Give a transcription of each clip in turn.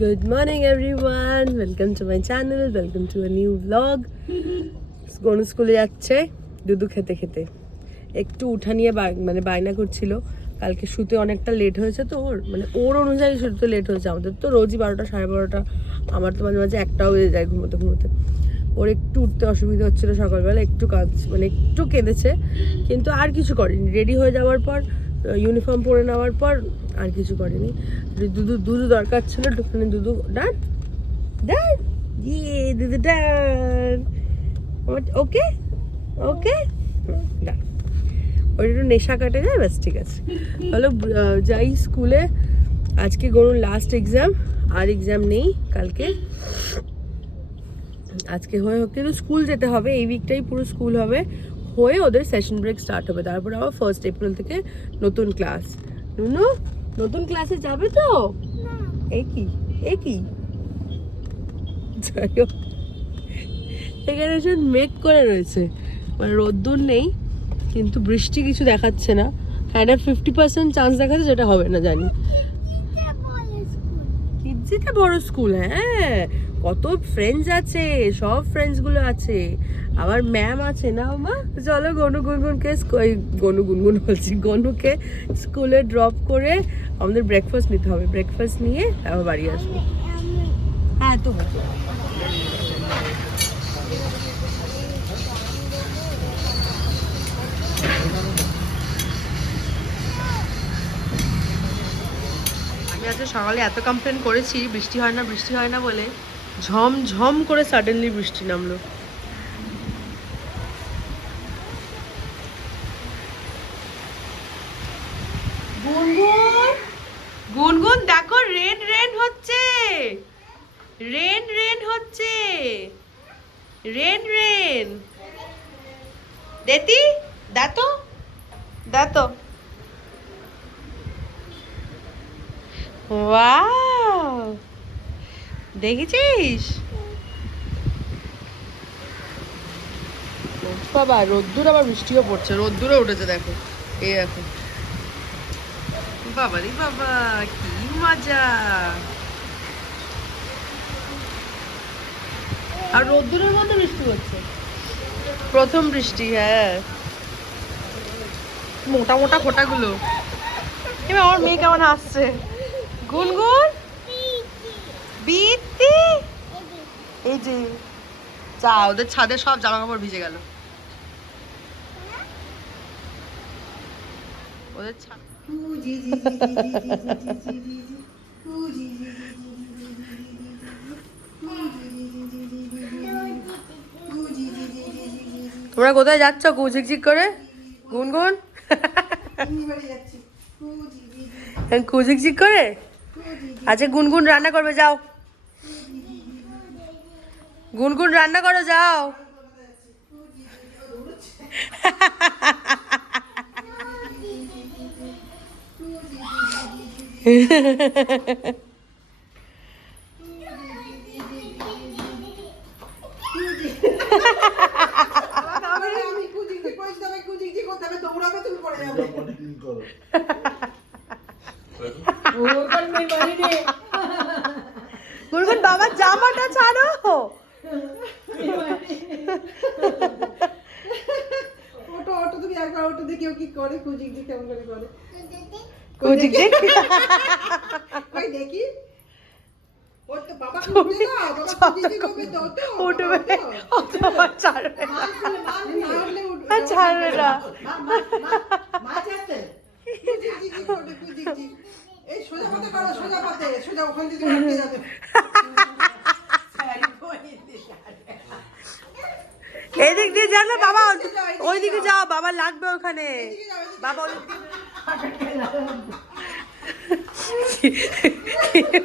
Good morning everyone, welcome to my channel, welcome to a new vlog. Gonu স্কুলে যাচ্ছে দুধু খেতে খেতে একটু উঠা নিয়ে মানে বায়না করছিল। কালকে শুতে অনেকটা লেট হয়েছে তো ওর অনুযায়ী শুতে লেট হয়েছে। আমাদের তো রোজই 12টা 12:30, আমার তো মাঝে মাঝে 1টাও বেজে যায় ঘুমোতে ঘুমোতে। ওর একটু উঠতে অসুবিধা হচ্ছিলো সকালবেলা, একটু একটু কেঁদেছে, কিন্তু আর কিছু করেনি। রেডি হয়ে যাওয়ার পর ইউনিফর্ম পরে নেওয়ার পর আর কিছু করেনি। দুধু দরকার ছিল, একটুখানি দুধু ডান ডান দুধু ডান ওকে ওকে ডান। ওই একটু নেশা কাটে যায়, ব্যাস ঠিক আছে। হলো যাই স্কুলে। আজকে গরুর লাস্ট এক্সাম, আর এক্সাম নেই কালকে। আজকে হয়ে কিন্তু স্কুল যেতে হবে, এই উইকটাই পুরো স্কুল হবে, হয়ে ওদের সেশন ব্রেক স্টার্ট হবে। তারপর আবার 1 এপ্রিল থেকে নতুন ক্লাস। নুনু নতুন ক্লাসে যাবে তো? একই যাই হোক, এখানে মেঘ করে রয়েছে, মানে রোদ্দুর নেই, কিন্তু বৃষ্টি কিছু দেখাচ্ছে না। হ্যাঁ, একটা 50% চান্স দেখাচ্ছে, যেটা হবে না জানি। কিডজিটা বড় স্কুল, হ্যাঁ, কত ফ্রেন্ডস আছে, সব ফ্রেন্ডসগুলো আছে, আবার ম্যাম আছে না মা। চলো গনুকে স্কুলে ড্রপ করে আমাদের ব্রেকফাস্ট নিতে হবে। ব্রেকফাস্ট নিয়ে আবার বাড়ি আসবো। হ্যাঁ তো আমি আজকে সকালে এত কমপ্লেন করেছি বৃষ্টি হয় না বলে, ঝমঝম করে সাডেনলি বৃষ্টি নামলো। গুনগুন দেখো, রেন হচ্ছে, রেন দেতি দাতো ওয়াও, দেখেছিস বাবা? রোদ্দুর আবার বৃষ্টিও পড়ছে, রোদ্দুরে উঠেছে দেখো, এই দেখো বাবা রে বাবা, কি মজা। আর রোদ্দুরের মধ্যে বৃষ্টি হচ্ছে, প্রথম বৃষ্টি। হ্যাঁ, মোটা মোটা ফোঁটাগুলো। এবার আমার মেয়ে কেমন আসছে, গুনগুন বিতি, এই যে যা, ওদের ছাদে সব জামা কাপড় ভিজে গেল, ওদের তোমরা কোথায় যাচ্ছ কুঝিকঝিক করে? গুনগুন কুঝিকঝিক করে। আচ্ছা, গুনগুন রান্না করবে, যাও গুনগুন রান্না করো, যাও। গুনগুন বাবার জামাটা ছাড়ো। ওটো তুমি একবার ওটো দেখি ও কি করে, কুজিক কেমন করে করে, কই দেখি। ও তো বাবা কুজি না, বাবা কুজি করবে তো উঠবে, ছাড়বে না, ছাড়বে না। মা যাচ্ছে কুজি এই সোজা পথে করো, সোজা ওখান থেকে উঠে যাবে। এদিক দিয়ে জানো বাবা, ওইদিকে যাও, বাবা লাগবে ওখানে, বাবা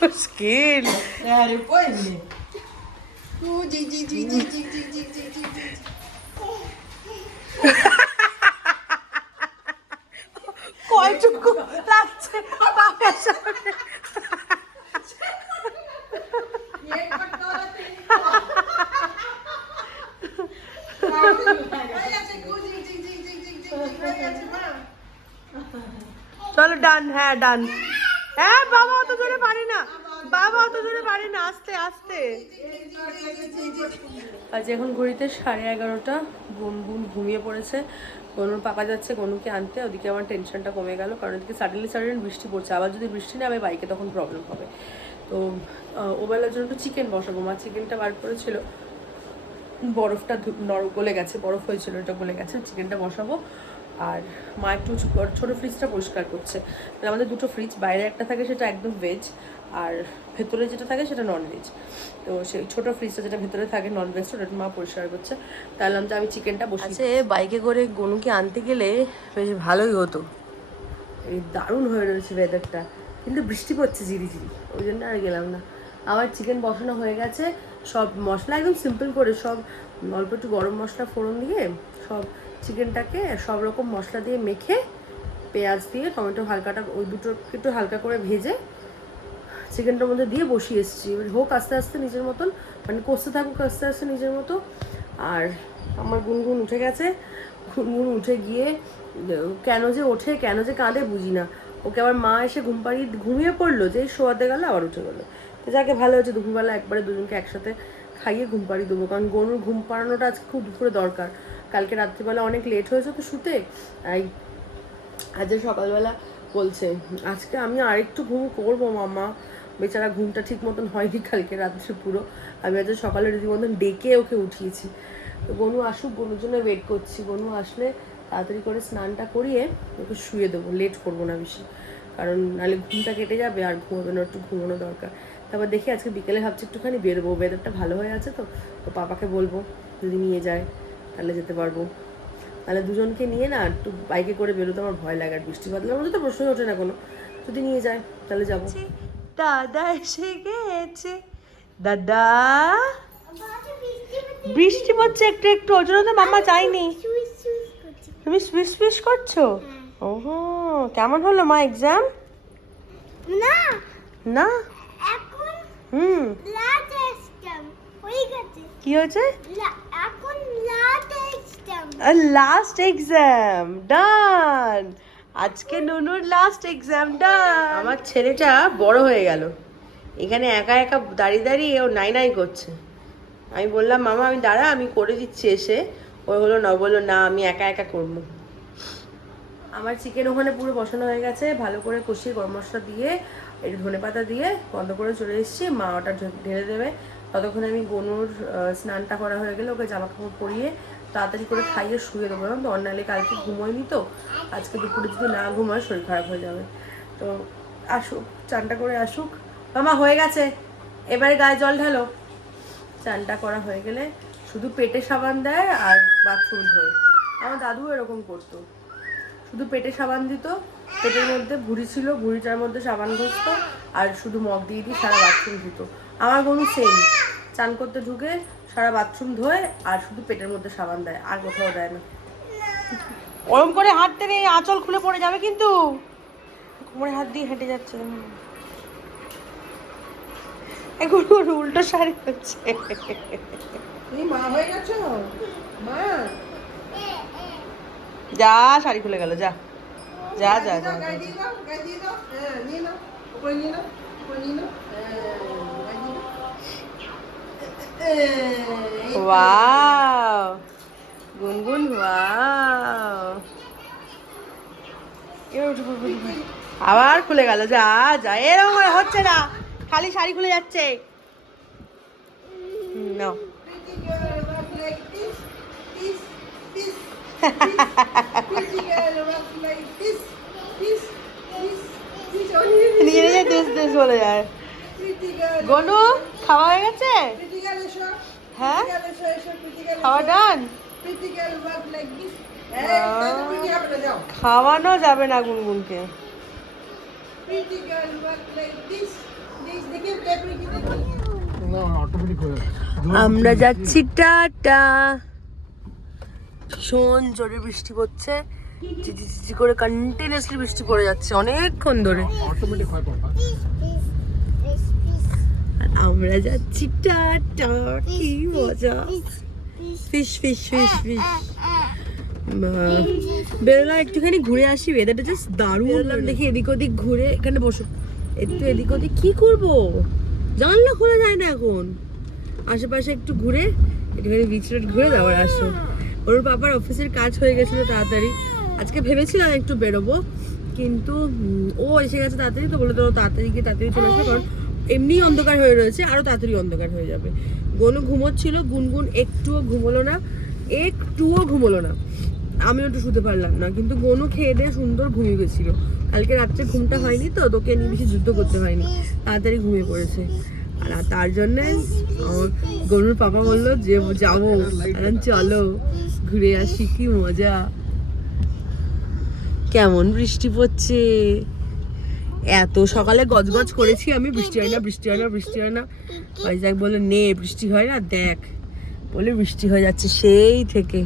মুশকিল। কয়টুকু লাগছে বাবার সামনে। চলো ডান, হ্যাঁ ডান। হ্যাঁ বাবা, অত জোরে পারি না বাবা। বাবা অত দূরে পারি না, আস্তে আস্তে। আজ এখন ঘড়িতে 11:30। গুনগুন ঘুমিয়ে পড়েছে। গনুর পাপা যাচ্ছে গনুকে আনতে, ওদিকে আমার টেনশনটা কমে গেল, কারণ ওদিকে সাডেনলি বৃষ্টি পড়ছে। আবার যদি বৃষ্টি নামে বাইকে তখন প্রবলেম হবে। তো ওবেলার জন্য একটু চিকেন বসাবো। মা চিকেনটা বার করেছিল, বরফটা গলে গেছে, বরফ হয়েছিল, এটা গলে গেছে। চিকেনটা বসাবো। আর মা একটু ছোটো ফ্রিজটা পরিষ্কার করছে। মানে আমাদের দুটো ফ্রিজ, বাইরে একটা থাকে সেটা একদম ভেজ, আর ভেতরে যেটা থাকে সেটা নন ভেজ। তো সেই ছোটো ফ্রিজটা যেটা ভেতরে থাকে নন ভেজটা, ওটা মা পরিষ্কার করছে। তাহলে আমি চিকেনটা বসে বাইকে করে গনুকে আনতে গেলে বেশ ভালোই হতো। এই দারুণ হয়ে রয়েছে ওয়েদারটা, কিন্তু বৃষ্টি পড়ছে ঝিরিঝিরি, ওই জন্য আর গেলাম না। আবার চিকেন বসানো হয়ে গেছে, সব মশলা একদম সিম্পল করে, সব অল্প একটু গরম মশলা ফোড়ন দিয়ে সব চিকেনটাকে সব রকম মশলা দিয়ে মেখে, পেঁয়াজ দিয়ে টমেটো হালকাটা ওই দুটো একটু হালকা করে ভেজে চিকেনটার মধ্যে দিয়ে বসিয়ে এসেছি। এবার হোক আস্তে আস্তে নিজের মতন, মানে কষতে থাকুক আস্তে আস্তে নিজের মতো। আর আমার গুনগুন উঠে গেছে। গুনগুন উঠে গিয়ে কেন যে ওঠে, কেন যে কাঁদে বুঝি না। ওকে আবার মা এসে ঘুম পাড়িয়ে ঘুমিয়ে পড়লো, যে শোয়াতে গেলো আবার উঠে গেলো। তো যাকে ভালো হয়েছে, দুপুরবেলা একবারে দুজনকে একসাথে খাইয়ে ঘুম পাড়িয়ে দেবো, কারণ গনুর ঘুম পাড়ানোটা আজকে খুব দুপুরে দরকার। কালকে রাত্রিবেলা অনেক লেট হয়েছে তো শুতে, তাই আজ সকালবেলা বলছে আজকে আমি আরেকটু ঘুম করবো মামা। বেচারা ঘুমটা ঠিক মতন হয়নি কালকে রাত্রে পুরো। আমি আজ সকালে রীতিমতন ডেকে ওকে উঠিয়েছি। তো গনু আসুক, গনুর জন্য ওয়েট করছি। গনু আসলে তাড়াতাড়ি করে স্নানটা করিয়ে ওকে শুয়ে দেবো, লেট করবো না বেশি, কারণ নাহলে ঘুমটা কেটে যাবে আর ঘুমাবে না, একটু ঘুমানো দরকার। তারপর দেখি আজকে বিকেলে ভাবছি একটুখানি বেরোবো, ওয়েদারটা ভালো হয়ে আছে তো। তো পাপাকে বলবো যদি নিয়ে যায় তাহলে যেতে পারবো। তাহলে দুজনকে নিয়ে না একটু বাইকে করে বেরোতে আমার ভয় লাগে, আর বৃষ্টি বাদলার মধ্যে তো প্রশ্নই ওঠে না কোনো। যদি নিয়ে যায় তাহলে যাবো। দাদা এসে গেছে, দাদা। বৃষ্টি পড়ছে একটু একটু, ওর জন্য তো মাম্মা যায়নি। তুমি সুইস সুইস করছো? ওহো, কেমন হলো মা এক্সাম? না না এখন হুম লাস্ট এক্সাম হয়ে গেছে। কি হয়েছে? এখন লাস্ট এক্সাম। লাস্ট এক্সাম ডান। আজকে নুনুর লাস্ট এক্সাম ডান। আমার ছেলেটা বড় হয়ে গেল, এখানে একা একা দাঁড়িয়ে দাঁড়িয়ে ও নাই নাই করছে। আমি বললাম মামা আমি দাঁড়া, আমি করে দিচ্ছি এসে। ও হলো না, বললো না আমি একা একা করবো। আমার চিকেন ওখানে পুরো বসানো হয়ে গেছে, ভালো করে কষিয়ে গরম মশলা দিয়ে একটু ধনেপাতা দিয়ে বন্ধ করে চলে এসেছি। মা ওটা ঢেলে দেবে। ততক্ষণে আমি গনুর স্নানটা করা হয়ে গেলে ওকে জামা কাপড় পরিয়ে তাড়াতাড়ি করে খাইয়ে শুয়ে দেবো, কারণ অন্যালে কালকে ঘুমোয়নি তো, আজকে দুপুরে যদি না ঘুমায় শরীর খারাপ হয়ে যাবে। তো আসুক, চানটা করে আসুক। মামা হয়ে গেছে, এবারে গায়ে জল ঢালো। চানটা করা হয়ে গেলে শুধু পেটে সাবান দেয় আর বাথরুম ধোয়। আমার দাদু এরকম করতো, শুধু পেটে সাবান দিত, পেটের মধ্যে ভুঁড়ি ছিল, ভুঁড়িটার মধ্যে সাবান ঘষতো আর শুধু মগ দিয়ে দিয়ে সারা বাথরুম দিত। আমার গনু সেম, চান করতে ঢুকে সারা বাথরুম ধোয় আর শুধু পেটের মধ্যে সাবান দেয়, আর কোথাও দেয় না। ওরম করে হাঁটতে নেই, আঁচল খুলে পড়ে যাবে কিন্তু। কোমরে হাত দিয়ে হেঁটে যাচ্ছে, এগুলো উল্টো শাড়ি হচ্ছে। তুমি মা হয়ে গেছো মা? যা শাড়ি খুলে গেল, যা যা যা যা। গায়ে দিয়ে দাও, গায়ে দিয়ে দাও। হ্যাঁ নিয়ে নাও, উপরে নিয়ে নাও, উপরে নিয়ে নাও। গায়ে দিয়ে দাও। ওয়াও গুনগুন, ওয়াও। আবার খুলে গেল, যা যা। এরকম হচ্ছে না, খালি শাড়ি খুলে যাচ্ছে। নাও। Pretty girl, walk like this, this, this, this. Pretty girl, walk like this, this, this, this. নিজে নিজে দেশ দেশ বলে যায়। Pretty girl. গনু খাওয়া হয়ে গেছে? Pretty girl, এসো। হ্যাঁ, Pretty girl, এসো, এসো, pretty girl, খাওয়া এসো। ডান। Pretty girl, walk like this. এই, তাহলে pretty হবে না, যাও। খাওয়ানো যাবে না গুনগুনকে। Pretty girl, walk like this, this. দেখি, pretty, দেখি। আমরা যাচ্ছি টাটা। ভীষণ জোরে বৃষ্টি পড়ছে, চিচি চিচি করে কন্টিনিউয়াসলি বৃষ্টি পড়ে যাচ্ছে অনেকক্ষণ ধরে। আর আমরা যাচ্ছি টাটা। কি মজা। Fish fish fish fish. বেরোলাম একটুখানি ঘুরে আসি, ওয়েদারটা জাস্ট দারুণ। দেখি এদিক ওদিক ঘুরে, এখানে বসো একটু, এদিক ওদিক কি করবো, জানলা খোলা যায় না এখন। আশেপাশে একটু ঘুরে একটুখানি বিচ রোড ঘুরে তারপর আসো। ওর বাবার অফিসের কাজ হয়ে গেছিলো তাড়াতাড়ি। আজকে ভেবেছিলাম একটু বেরোবো, কিন্তু ও এসে গেছে তাড়াতাড়ি, তো বলে তো তাড়াতাড়ি গিয়ে তাড়াতাড়ি চলে আসবে, কারণ এমনি অন্ধকার হয়ে রয়েছে, আরো তাড়াতাড়ি অন্ধকার হয়ে যাবে। গনু ঘুমোচ্ছিল, গুনগুন একটুও ঘুমোলো না, একটুও ঘুমোলো না। আমিও একটু শুতে পারলাম না, কিন্তু গনু খেয়ে দিয়ে সুন্দর ঘুমিয়ে গেছিল। কালকে রাত্রে ঘুমটা হয়নি তো, তোকে নিয়ে বেশি যুদ্ধ করতে হয়নি, তাড়াতাড়ি ঘুমিয়ে পড়েছে। আর তার জন্যে গনুর পাপা বললো যে যাবো, চলো ঘুরে আসি, কি মজা। কেমন বৃষ্টি পড়ছে, এত সকালে গজগজ করেছি আমি, বৃষ্টি হয় না, বৃষ্টি হয় না, বৃষ্টি হয় না। ভাইজাক বলে নে বৃষ্টি হয় না, দেখ বলে বৃষ্টি হয়ে যাচ্ছে সেই থেকে।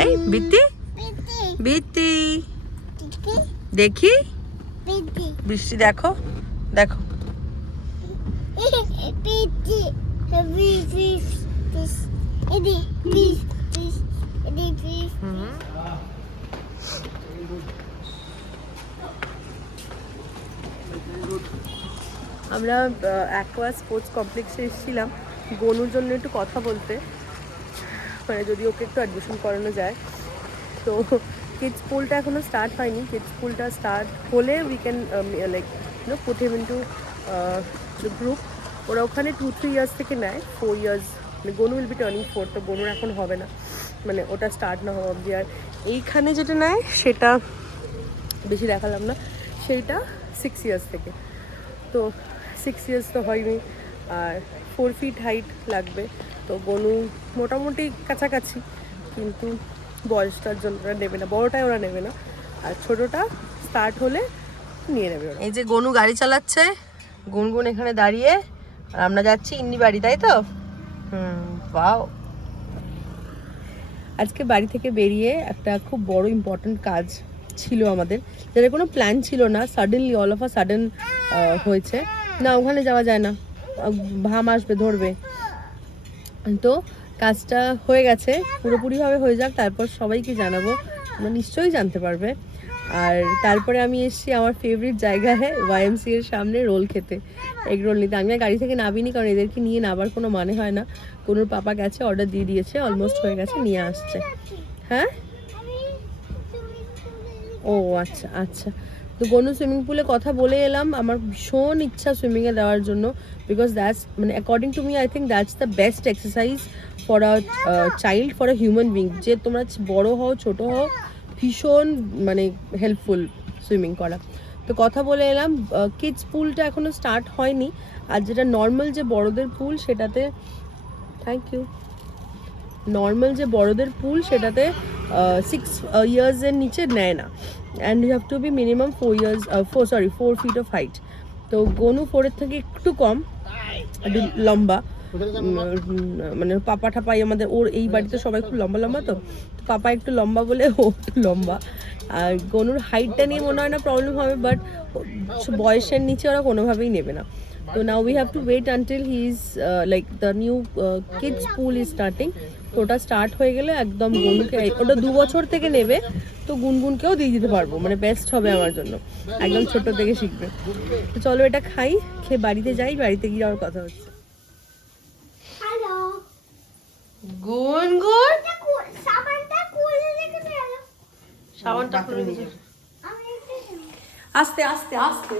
এই বিতি বিতি দেখি বৃষ্টি, দেখো দেখো। আমরা অ্যাকোয়া স্পোর্টস কমপ্লেক্সে এসেছিলাম গনুর জন্য একটু কথা বলতে, মানে যদি ওকে একটু অ্যাডমিশন করানো যায়। তো কিডস পুলটা এখনও স্টার্ট হয়নি, কিডস পুলটা স্টার্ট হলে we can like put him into the group. ওরা ওখানে 2-3 ইয়ার্স থেকে নেয়, 4 ইয়ার্স, মানে গনু উইল বি টার্নিং 4, তো গনুর এখন হবে না, মানে ওটা স্টার্ট না হওয়া অবধি। আর এইখানে যেটা নেয় সেটা বেশি দেখালাম না, সেইটা 6 ইয়ার্স থেকে। তো 6 ইয়ার্স তো হয়নি, আর 4 ফিট হাইট লাগবে। তো গনু মোটামুটি কাছাকাছি, কিন্তু বয়সটার জন্য ওরা নেবে না, বড়টাই ওরা নেবে না, আর ছোটোটা স্টার্ট হলে নিয়ে নেবে ওরা। এই যে গনু গাড়ি চালাচ্ছে, গুনগুন এখানে দাঁড়িয়ে, আর আমরা যাচ্ছি ইন্নি বাড়ি, তাই তো? বাও। আজকে বাড়ি থেকে বেরিয়ে একটা খুব বড় ইম্পর্টেন্ট কাজ ছিল আমাদের, যেটা কোনো প্ল্যান ছিল না, suddenly all of a sudden হয়েছে। না ওখানে যাওয়া যায় না, ভাম আসবে ধরবে। তো কাজটা হয়ে গেছে, পুরোপুরিভাবে হয়ে যাক, তারপর সবাইকে জানাবো, তোমরা নিশ্চয়ই জানতে পারবে। আর তারপরে আমি এসেছি আমার ফেভারিট জায়গায় YMCA এর সামনে রোল খেতে, এগ রোল নিতে। আমি আর গাড়ি থেকে নামিনি, কারণ এদেরকে নিয়ে নাবার কোনো মানে হয় না। কোনোর পাপা গেছে, অর্ডার দিয়ে দিয়েছে, অলমোস্ট হয়ে গেছে, নিয়ে আসছে। হ্যাঁ, ও আচ্ছা আচ্ছা। তো গনু সুইমিং পুলে কথা বলে এলাম, আমার ভীষণ ইচ্ছা সুইমিংয়ে দেওয়ার জন্য, বিকজ দ্যাটস মানে according to me I think that's the best exercise for a child, for a human being. যে তোমরা বড়ো হও ছোটো হও, ভীষণ মানে হেল্পফুল সুইমিং করা। তো কথা বলে এলাম, কিডস পুলটা এখনও স্টার্ট হয়নি, আর যেটা নর্মাল যে বড়দের পুল সেটাতে, থ্যাংক ইউ, নর্মাল যে বড়দের পুল সেটাতে 6 ইয়ার্সের নিচে নেয় না, and you have to be minimum 4 feet of height. তো গনু 4-এর থেকে একটু কম, একটু লম্বা, মানে পাপা ঠাপাই আমাদের, ওর এই বাড়িতে সবাই খুব লম্বা লম্বা, তো পাপা একটু লম্বা বলে ও একটু লম্বা। আর গনুর হাইটটা নিয়ে মনে হয় না প্রবলেম হবে, বাট বয়সের নিচে ওরা কোনোভাবেই নেবে না। তো now we have to wait until he is like the new kids pool is starting. তো ওটা স্টার্ট হয়ে গেলে একদম গনুকে, ওটা 2 বছর থেকে নেবে, তো গুনগুনকেও দিয়ে দিতে পারবো, মানে বেস্ট হবে আমার জন্য, একদম ছোট থেকে শিখবে। তো চলো এটা খাই, খেয়ে বাড়িতে যাই, বাড়িতে গিয়ে আর কথা হচ্ছে। গুনগুন সাবানটা খুলে দিয়েছে, আস্তে আস্তে আস্তে।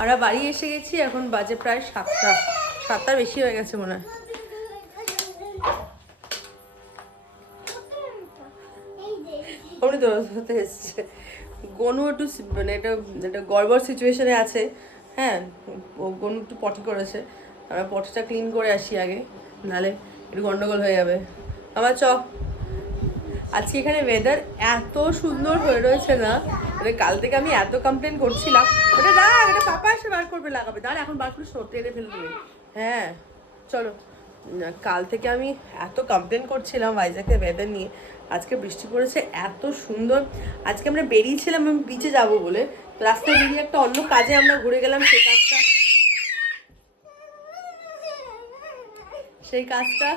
আমরা বাড়ি এসে গেছি, এখন বাজে প্রায় 7টা বেশি হয়ে গেছে মনে হয়। ওমনি তো হতে এসছে। গনু একটু মানে এটা গড়বড় সিচুয়েশনে আছে, হ্যাঁ, ও গনু একটু পটি করেছে, আমরা পটিটা ক্লিন করে আসি আগে, নাহলে একটু গন্ডগোল হয়ে যাবে। আমার আজকে এখানে ওয়েদার এত সুন্দর হয়ে রয়েছে না, মানে কাল থেকে আমি এত কমপ্লেন করছিলাম, ওটা রাখ, এটা পাপা এসে বার করবে, লাগাবে, তাহলে এখন বার করে সত্যি এনে ফেলে দেবে। হ্যাঁ চলো, কাল থেকে আমি এত কমপ্লেন করছিলাম ভাইজাকের ওয়েদার নিয়ে, আজকে বৃষ্টি পড়েছে এত সুন্দর। আজকে আমরা বেরিয়েছিলাম আমি বিচে যাবো বলে, রাস্তায় বেরিয়ে একটা অন্য কাজে আমরা ঘুরে গেলাম, সেই কাজটা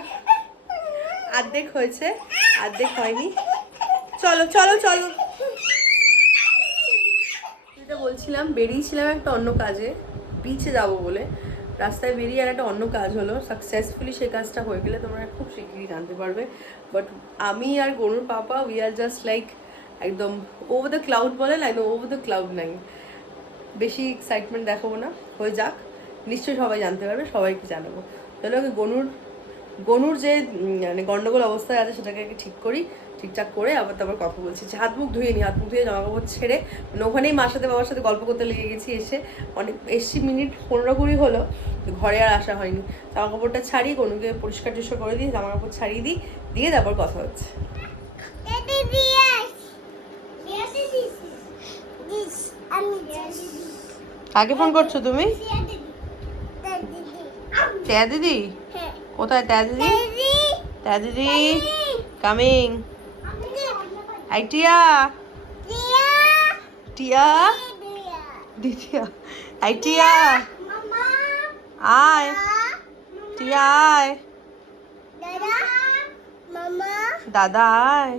অর্ধেক হয়েছে, অর্ধেক হয়নি। চলো চলো চলো, যেটা বলছিলাম, বেরিয়েছিলাম একটা অন্য কাজে, বিচে যাব বলে। রাস্তায় বেরিয়ে আর একটা অন্য কাজ হলো, সাকসেসফুলি সেই কাজটা হয়ে গেলে তোমরা খুব শিগগিরই জানতে পারবে। বাট আমি আর গরুর পাপা উই আর জাস্ট লাইক একদম ওভার দ্য ক্লাউড বলে না, একদম ওভার দ্য ক্লাউড নাই। বেশি এক্সাইটমেন্ট দেখাবো না, হয়ে যাক, নিশ্চয়ই সবাই জানতে পারবে, সবাইকে জানাবো। চলো গনুর যে মানে গন্ডগোল অবস্থায় আছে সেটাকে আগে ঠিক করি, ঠিকঠাক করে আবার তারপর কথা বলছি। হাত মুখ ধুয়ে নিই, হাত মুখ ধুয়ে জামা কাপড় ছেড়ে মানে ওখানেই মার সাথে বাবার সাথে গল্প করতে লেগে গেছি। এসছি মিনিট 15-20 হলো, ঘরে আর আসা হয়নি। জামা কাপড়টা ছাড়ি, গনুকে পরিষ্কার টরিষ্কার করে দিই, জামা কাপড় ছাড়িয়ে দিই, দিয়ে তারপর কথা হচ্ছে। কাকে ফোন করছো তুমি? ট্যা দিদি? কোথায় ট্যা দিদি? ট্যা দিদি কামিং। আই টিয়া, টিয়া দিদিয়া, আই টিয়া আয়, টিয়া আয়, দাদা আয়।